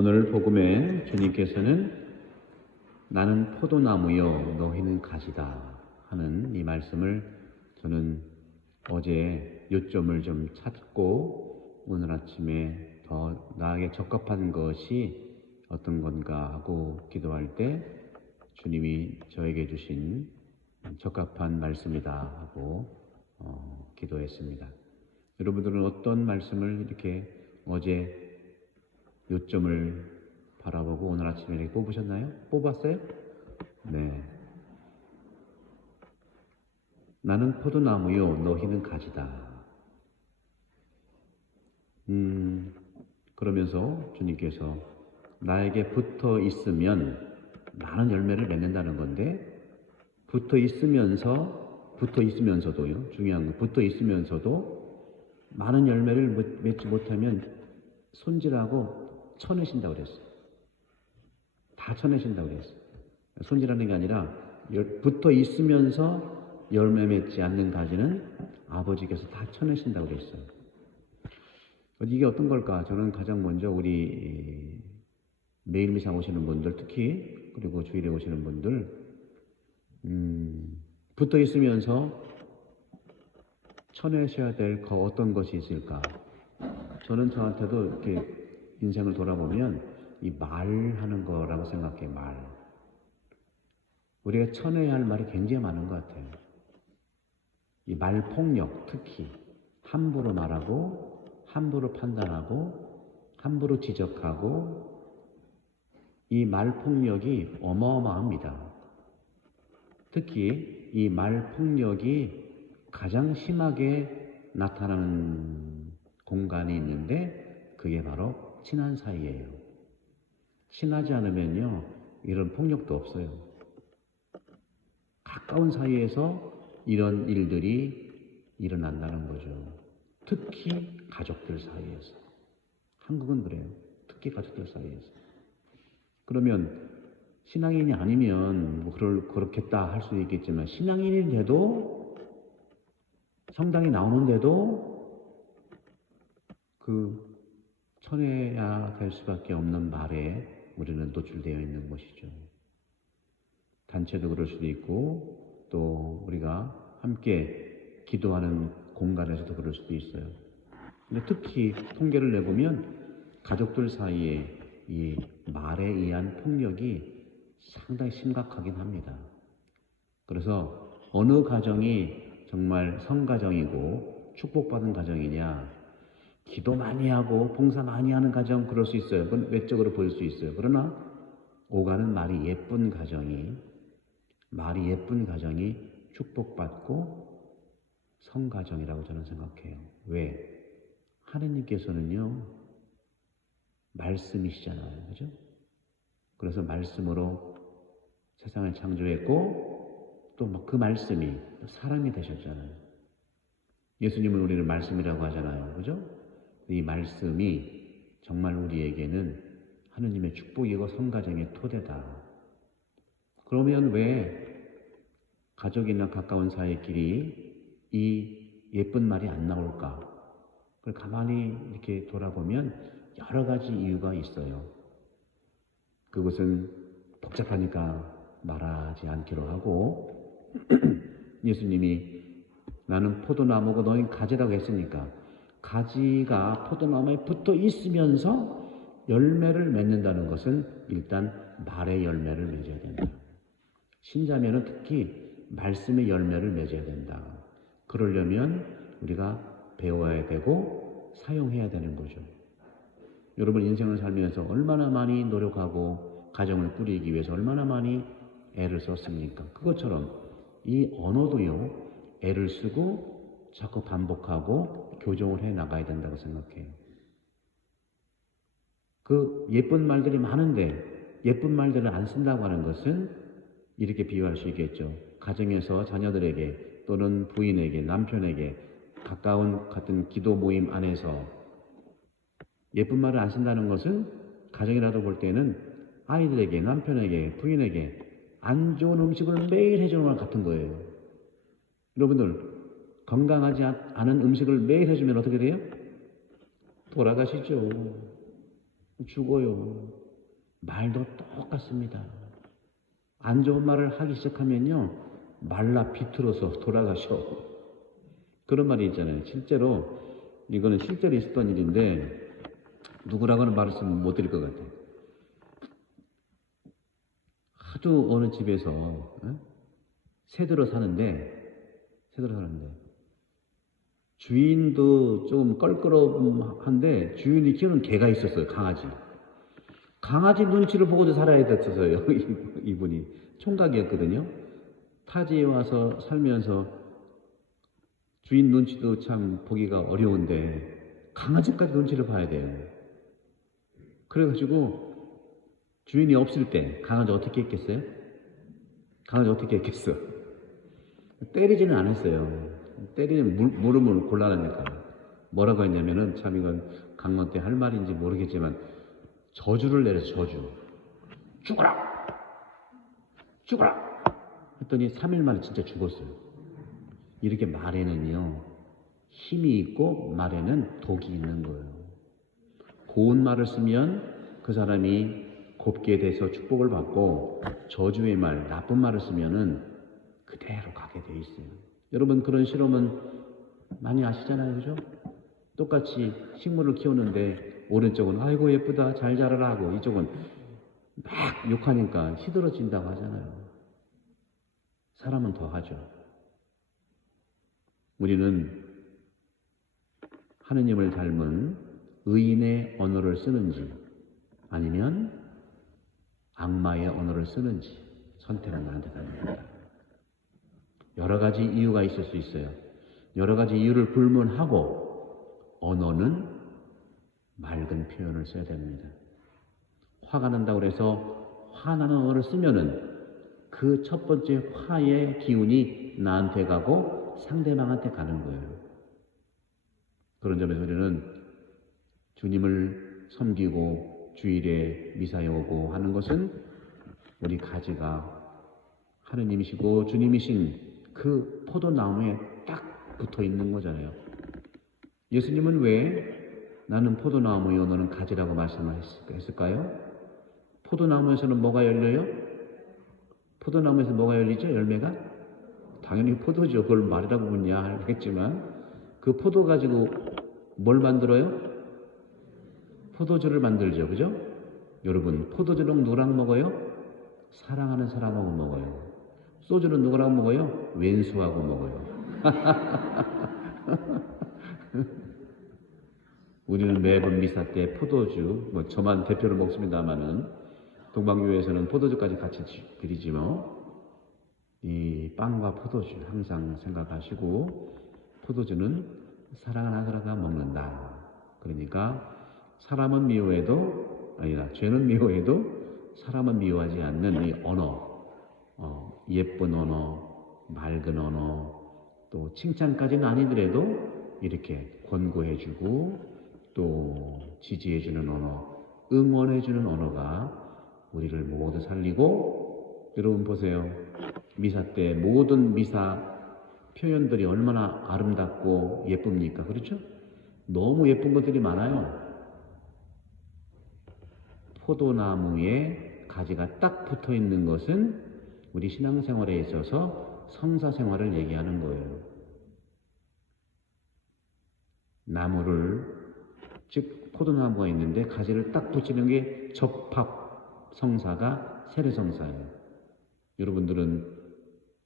오늘 복음에 주님께서는 나는 포도나무요 너희는 가지다 하는 이 말씀을 저는 어제 요점을 좀 찾고 오늘 아침에 더 나에게 적합한 것이 어떤 건가 하고 기도할 때 주님이 저에게 주신 적합한 말씀이다 하고 기도했습니다. 여러분들은 어떤 말씀을 이렇게 어제 요점을 바라보고 오늘 아침에 이렇게 뽑으셨나요? 뽑았어요? 네. 나는 포도나무요 너희는 가지다. 그러면서 주님께서 나에게 붙어 있으면 많은 열매를 맺는다는 건데, 붙어 있으면서도요, 중요한 건 붙어 있으면서도 많은 열매를 맺지 못하면 손질하고 쳐내신다고 그랬어요. 다 쳐내신다고 그랬어요. 손질하는 게 아니라 붙어 있으면서 열매 맺지 않는 가지는 아버지께서 다 쳐내신다고 그랬어요. 이게 어떤 걸까? 저는 가장 먼저 우리 매일 미사 오시는 분들, 특히 그리고 주일에 오시는 분들, 붙어 있으면서 쳐내셔야 될 어떤 것이 있을까? 저는 저한테도 이렇게 인생을 돌아보면 이 말하는 거라고 생각해요. 말. 우리가 쳐내야 할 말이 굉장히 많은 것 같아요. 이 말폭력, 특히 함부로 말하고 함부로 판단하고 함부로 지적하고, 이 말폭력이 어마어마합니다. 특히 이 말폭력이 가장 심하게 나타나는 공간이 있는데 그게 바로 친한 사이예요. 친하지 않으면요 이런 폭력도 없어요. 가까운 사이에서 이런 일들이 일어난다는 거죠. 특히 가족들 사이에서. 한국은 그래요. 특히 가족들 사이에서. 그러면 신앙인이 아니면 뭐 그렇겠다 할 수도 있겠지만, 신앙인이 돼도 성당에 나오는데도 그 쳐내야 될 수밖에 없는 말에 우리는 노출되어 있는 것이죠. 단체도 그럴 수도 있고 또 우리가 함께 기도하는 공간에서도 그럴 수도 있어요. 근데 특히 통계를 내보면 가족들 사이에 이 말에 의한 폭력이 상당히 심각하긴 합니다. 그래서 어느 가정이 정말 성가정이고 축복받은 가정이냐, 기도 많이 하고 봉사 많이 하는 가정, 그럴 수 있어요. 그건 외적으로 보일 수 있어요. 그러나 오가는 말이 예쁜 가정이 축복받고 성가정이라고 저는 생각해요. 왜? 하느님께서는요 말씀이시잖아요. 그죠? 그래서 말씀으로 세상을 창조했고 또 그 말씀이 사람이 되셨잖아요. 예수님은 우리를 말씀이라고 하잖아요. 그죠? 이 말씀이 정말 우리에게는 하느님의 축복이고 성가정의 토대다. 그러면 왜 가족이나 가까운 사이끼리 이 예쁜 말이 안 나올까? 그걸 가만히 이렇게 돌아보면 여러 가지 이유가 있어요. 그것은 복잡하니까 말하지 않기로 하고 예수님이 나는 포도나무고 너희는 가지라고 했으니까, 가지가 포도나무에 붙어 있으면서 열매를 맺는다는 것은 일단 말의 열매를 맺어야 된다. 신자면은 특히 말씀의 열매를 맺어야 된다. 그러려면 우리가 배워야 되고 사용해야 되는 거죠. 여러분 인생을 살면서 얼마나 많이 노력하고 가정을 꾸리기 위해서 얼마나 많이 애를 썼습니까? 그것처럼 이 언어도요 애를 쓰고 자꾸 반복하고 교정을 해 나가야 된다고 생각해요. 그 예쁜 말들이 많은데 예쁜 말들을 안 쓴다고 하는 것은 이렇게 비유할 수 있겠죠. 가정에서 자녀들에게 또는 부인에게, 남편에게, 가까운 같은 기도 모임 안에서 예쁜 말을 안 쓴다는 것은 가정이라도 볼 때는 아이들에게, 남편에게, 부인에게 안 좋은 음식을 매일 해주는 것 같은 거예요. 여러분들 건강하지 않은 음식을 매일 해주면 어떻게 돼요? 돌아가시죠. 죽어요. 말도 똑같습니다. 안 좋은 말을 하기 시작하면요, 말라 비틀어서 돌아가셔. 그런 말이 있잖아요. 실제로, 이거는 실제로 있었던 일인데, 누구라고는 말씀을 못 드릴 것 같아요. 하도 어느 집에서, 새들어 사는데, 주인도 좀 껄끄러움한데, 주인이 키우는 개가 있었어요, 강아지. 강아지 눈치를 보고도 살아야 됐어요. 이분이 총각이었거든요. 타지에 와서 살면서 주인 눈치도 참 보기가 어려운데 강아지까지 눈치를 봐야 돼요. 그래가지고 주인이 없을 때 강아지 어떻게 했겠어요? 때리지는 않았어요. 때리는 물음을 곤란하니까. 뭐라고 했냐면은, 참 이건 강론 때 할 말인지 모르겠지만 저주를 내려서 저주. 죽어라! 했더니 3일 만에 진짜 죽었어요. 이렇게 말에는요, 힘이 있고 말에는 독이 있는 거예요. 고운 말을 쓰면 그 사람이 곱게 돼서 축복을 받고, 저주의 말, 나쁜 말을 쓰면은 그대로 가게 돼 있어요. 여러분, 그런 실험은 많이 아시잖아요, 그죠? 똑같이 식물을 키우는데 오른쪽은 아이고 예쁘다 잘 자라라 하고, 이쪽은 막 욕하니까 시들어진다고 하잖아요. 사람은 더 하죠. 우리는 하느님을 닮은 의인의 언어를 쓰는지 아니면 악마의 언어를 쓰는지 선택은 나한테 달립니다. 여러 가지 이유가 있을 수 있어요. 여러 가지 이유를 불문하고 언어는 맑은 표현을 써야 됩니다. 화가 난다고 해서 화나는 언어를 쓰면은 그 첫 번째 화의 기운이 나한테 가고 상대방한테 가는 거예요. 그런 점에서 우리는 주님을 섬기고 주일에 미사에 오고 하는 것은 우리 가지가 하느님이시고 주님이신 그 포도나무에 딱 붙어 있는 거잖아요. 예수님은 왜 나는 포도나무요 너는 가지라고 말씀을 했을까요? 포도나무에서는 뭐가 열려요? 포도나무에서 뭐가 열리죠? 열매가? 당연히 포도죠. 그걸 말이라고 묻냐 알겠지만, 그 포도 가지고 뭘 만들어요? 포도주를 만들죠. 그죠? 여러분, 포도주는 누구랑 먹어요? 사랑하는 사람하고 먹어요. 소주는 누구랑 먹어요? 왼수하고 먹어요. 우리는 매번 미사 때 포도주, 저만 대표로 먹습니다만은 동방교회에서는 포도주까지 같이 드리지 이 빵과 포도주 항상 생각하시고, 포도주는 사랑하는 사람과 먹는다. 그러니까 사람은 미워해도, 죄는 미워해도 사람은 미워하지 않는 이 언어, 예쁜 언어, 맑은 언어, 또 칭찬까지는 아니더라도 이렇게 권고해주고 또 지지해주는 언어, 응원해주는 언어가 우리를 모두 살리고, 여러분 보세요. 미사 때 모든 미사 표현들이 얼마나 아름답고 예쁩니까? 그렇죠? 너무 예쁜 것들이 많아요. 포도나무에 가지가 딱 붙어 있는 것은 우리 신앙생활에 있어서 성사생활을 얘기하는 거예요. 나무를, 즉 포도나무가 있는데 가지를 딱 붙이는 게 접합 성사가 세례성사예요. 여러분들은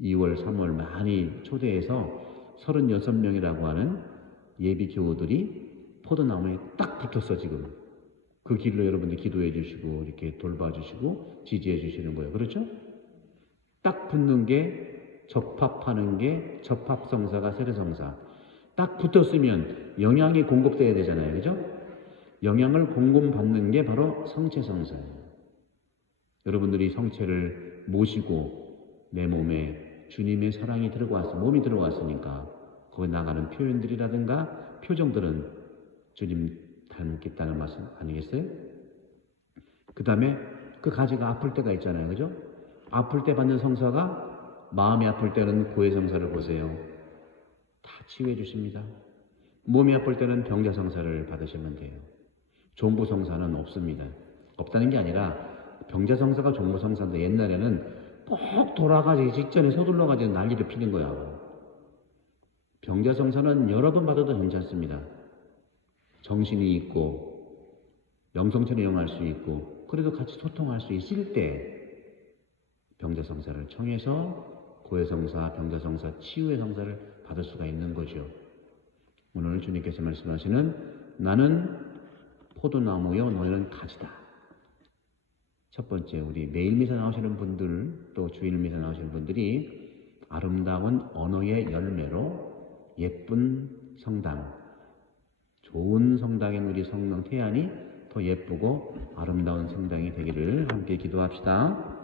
2월, 3월 많이 초대해서 36명이라고 하는 예비 교우들이 포도나무에 딱 붙었어 지금. 그 길로 여러분들 기도해 주시고 이렇게 돌봐주시고 지지해 주시는 거예요. 그렇죠? 딱 붙는 게, 접합하는 게 접합성사가 세례성사. 딱 붙었으면 영양이 공급돼야 되잖아요. 그죠? 영양을 공급받는 게 바로 성체성사예요. 여러분들이 성체를 모시고 내 몸에 주님의 사랑이 들어왔어, 몸이 들어왔으니까 거기 나가는 표현들이라든가 표정들은 주님 닮겠다는 말씀 아니겠어요? 그 다음에 그 가지가 아플 때가 있잖아요. 그죠? 아플 때 받는 성사가, 마음이 아플 때는 구의 성사를 보세요. 다 치유해 주십니다. 몸이 아플 때는 병자 성사를 받으시면 돼요. 종부성사는 없습니다. 없다는 게 아니라 병자성사가 종부성사인데 옛날에는 꼭 돌아가기 직전에 서둘러가지고 난리를 피는 거야. 병자성사는 여러 번 받아도 괜찮습니다. 정신이 있고 명성처럼 이용할 수 있고 그래도 같이 소통할 수 있을 때 병자성사를 청해서 고해성사, 병자성사, 치유의 성사를 받을 수가 있는 거죠. 오늘 주님께서 말씀하시는 나는 포도나무요 너희는 가지다. 첫 번째 우리 매일 미사 나오시는 분들 또 주일 미사 나오시는 분들이 아름다운 언어의 열매로 예쁜 성당 좋은 성당인 우리 성령 태안이 더 예쁘고 아름다운 성당이 되기를 함께 기도합시다.